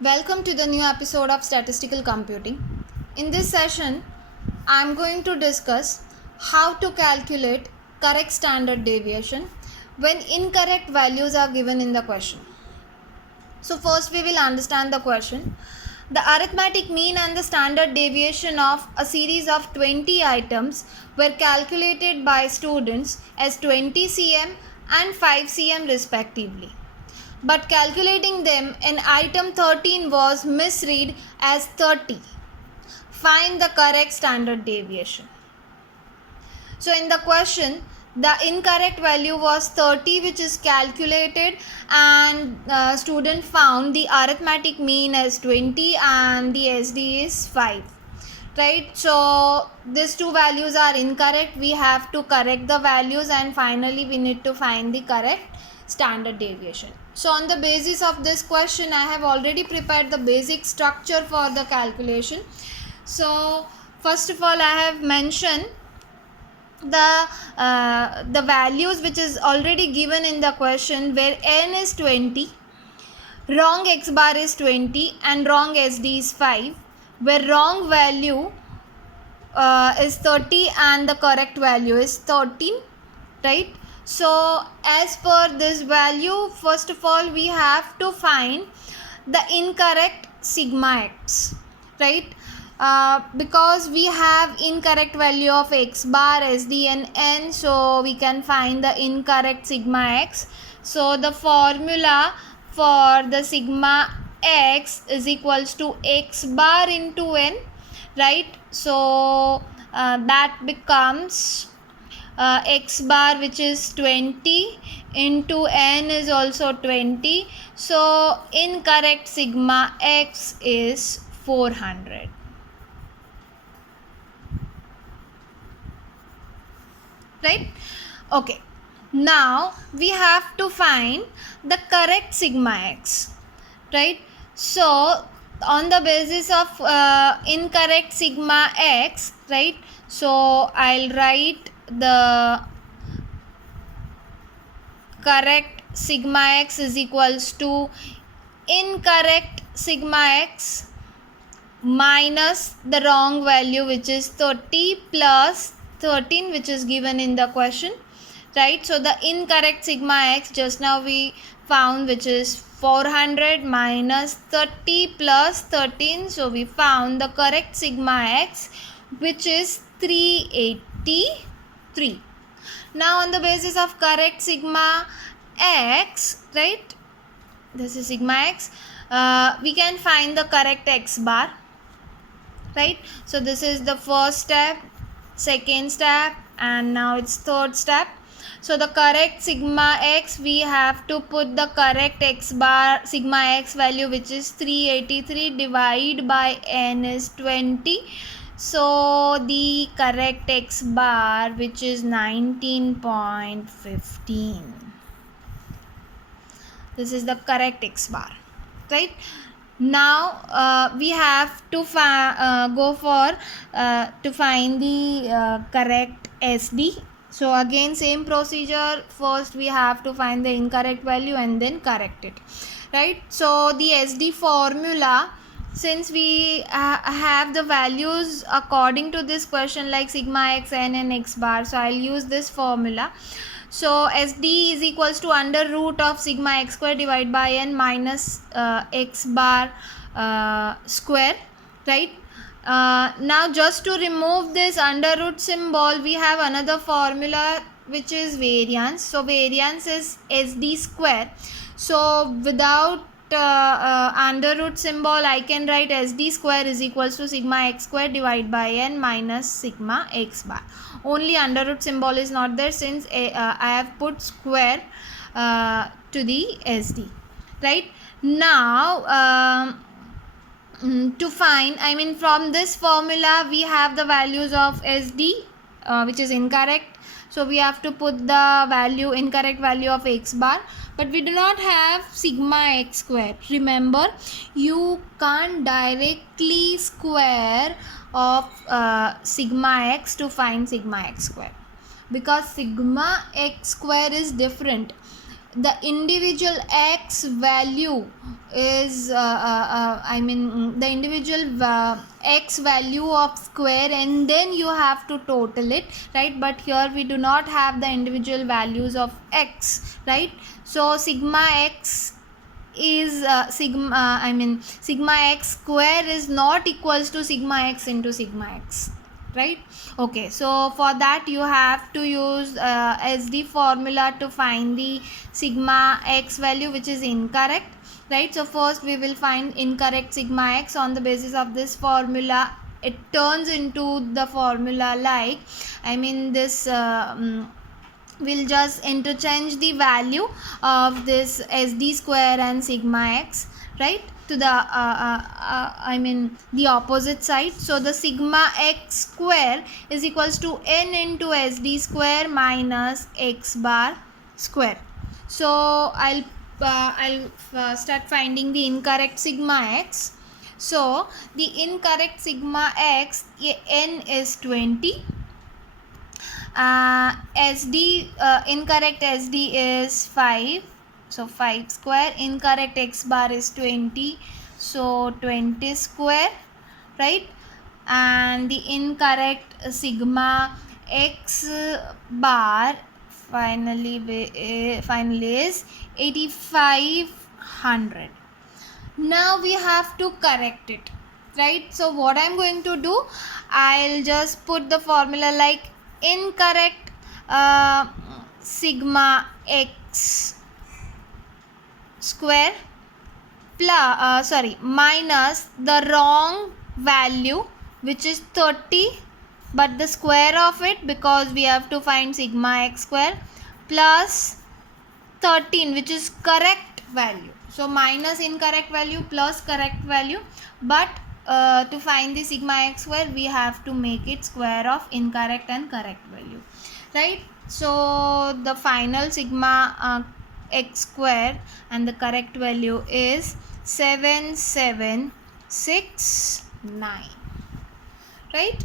Welcome to the new episode of Statistical Computing. In this session, I am going to discuss how to calculate correct standard deviation when incorrect values are given in the question. So first we will understand the question. The arithmetic mean and the standard deviation of a series of 20 items were calculated by students as 20 cm and 5 cm respectively. But calculating them in item 13 was misread as 30. Find the correct standard deviation. So in the question, the incorrect value was 30, which is calculated, and student found the arithmetic mean as 20 and the SD is 5. Right, so these two values are incorrect. We have to correct the values and finally we need to find the correct standard deviation. So on the basis of this question, I have already prepared the basic structure for the calculation. So first of all, I have mentioned the values which is already given in the question, where n is 20, wrong x bar is 20 and wrong SD is 5, where wrong value is 30 and the correct value is 13, right? So as per this value, first of all we have to find the incorrect sigma x, right? Because we have incorrect value of x bar, SD and n, so we can find the incorrect sigma x. So the formula for the sigma x is equals to x bar into n, right? So that becomes x bar, which is 20, into n is also 20. So incorrect sigma x is 400. Right? Okay. Now we have to find the correct sigma x. Right? So on the basis of incorrect sigma x, right? So I'll write the correct sigma x is equals to incorrect sigma x minus the wrong value, which is 30, plus 13, which is given in the question, right? So the incorrect sigma x just now we found, which is 400 minus 30 plus 13, so we found the correct sigma x, which is 383. Now on the basis of correct sigma x, right, this is sigma x, we can find the correct x bar, right? So this is the first step, second step, and now it's third step. So the correct sigma x, we have to put the correct x bar sigma x value, which is 383, divide by n is 20. So the correct x bar, which is 19.15. This is the correct x bar, right? Now we have to go for to find the correct SD. So again same procedure, first we have to find the incorrect value and then correct it, right? So the SD formula, since we have the values according to this question like sigma x, n and x bar, so I'll use this formula. So SD is equals to under root of sigma x square divided by n minus x bar square, right? Now just to remove this under root symbol, we have another formula, which is variance. So variance is SD square. So without under root symbol, I can write SD square is equals to sigma x square divided by n minus sigma x bar. Only under root symbol is not there, since I have put square to the SD, right? Now to find, I mean from this formula we have the values of SD which is incorrect, so we have to put the value, incorrect value of x bar, but we do not have sigma x square. Remember, you can't directly square of sigma x to find sigma x square, because sigma x square is different. the individual x value is the individual x value of square, and then you have to total it, right? But here we do not have the individual values of x, right? So sigma x is sigma x square is not equals to sigma x into sigma x, right? Okay, so for that you have to use SD formula to find the sigma x value, which is incorrect, right? So first we will find incorrect sigma x. On the basis of this formula, it turns into the formula like, this we'll just interchange the value of this SD square and sigma x, right, to the the opposite side. So the sigma x square is equals to n into SD square minus x bar square. So I'll start finding the incorrect sigma x. So the incorrect sigma x, n is 20. Incorrect SD is 5, so 5 square. Incorrect x bar is 20, so 20 square, right? And the incorrect sigma x bar finally is 8500. Now we have to correct it, right? So what I'm going to do, I'll just put the formula like incorrect sigma x square minus the wrong value, which is 30, but the square of it, because we have to find sigma x square, plus 13, which is correct value. So minus incorrect value plus correct value, but to find the sigma x square we have to make it square of incorrect and correct value, right? So the final sigma x square and the correct value is 7769, right?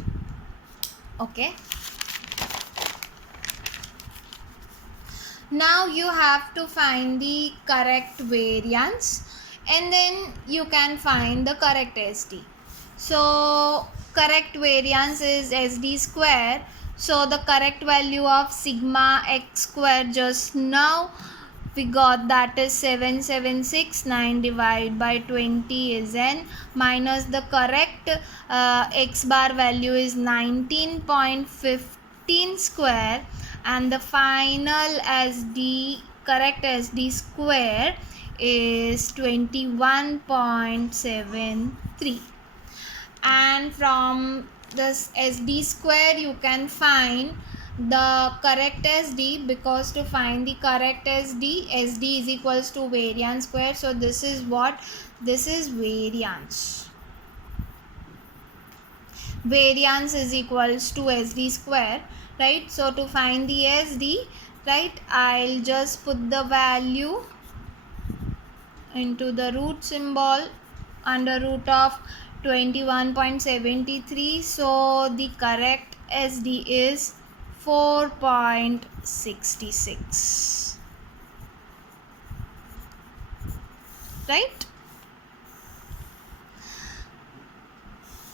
Okay, now you have to find the correct variance, and then you can find the correct SD. So correct variance is SD square. So the correct value of sigma x square just now we got, that is 7769 divided by 20 is n, minus the correct x bar value is 19.15 square, and the final correct SD square is 21.73. And from this SD square you can find the correct SD, because to find the correct SD is equals to variance square. So this is what, this is variance is equals to SD square, right? So to find the SD, right, I'll just put the value into the root symbol under root of 21.73. so the correct SD is 4.66, right?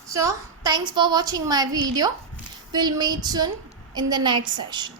So thanks for watching my video. We'll meet soon in the next session.